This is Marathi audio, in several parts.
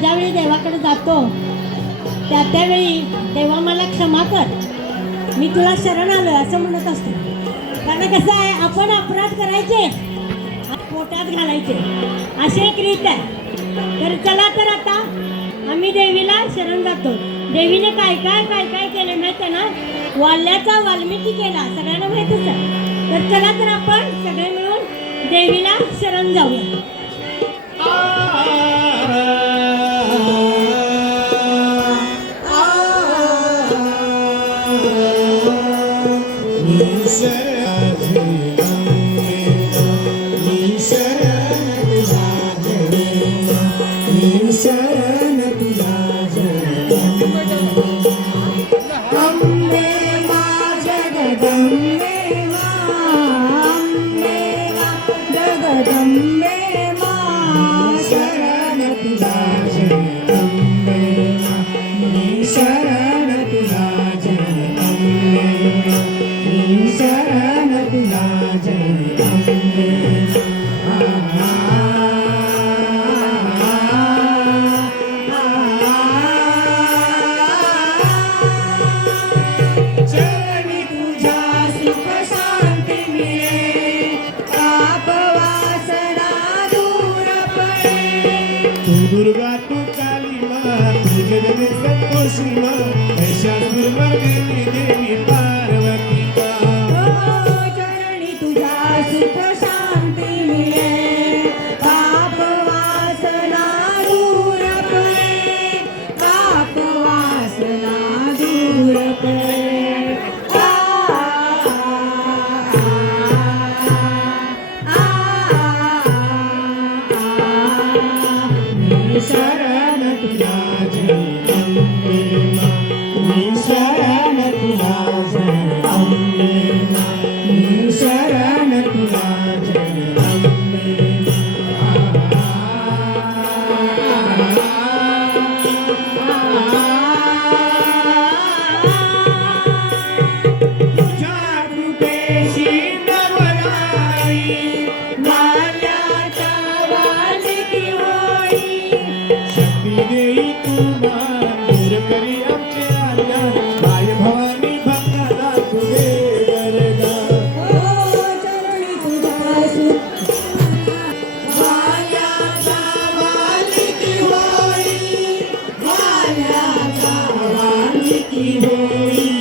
ज्यावेळी देवाकडे जातो त्यावेळी देवा मला क्षमा कर, मी तुला शरण आलोय असं म्हणत असतो. कारण कसं आहे, आपण अपराध करायचे पोटात घालायचे असे एक रीत आहे. तर चला तर आता आम्ही देवीला शरण जातो. देवीने काय काय काय काय केलं माहिती आहे ना, वाल्याचा वाल्मिकी केला सगळ्यांना माहितच आहे. तर चला तर आपण सगळे मिळून देवीला शरण जाऊया. दुर्गा तू काली माँ, जगदे संतोषी माँ, महिषासुर मर्दिनी देवी पार्वती माँ. चरणी तुझ्या सुख शांती मिळे, पाप वासना दूर पळे, पाप वासना दूर पळे. शरण तुझ्या अभिमान दूर करी आमचे अज्ञान माय भवानी भक्ताला तुझे वरदान चरणी तुझा सुख मायाचा वालिकी होई मायाचा वालिकी होई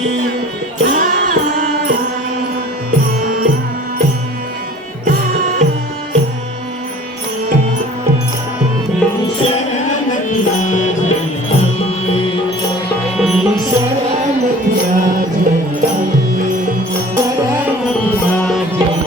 शरण तुला जय अंबे शरण तुला जय अंबे शरण तुला जय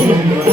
शरण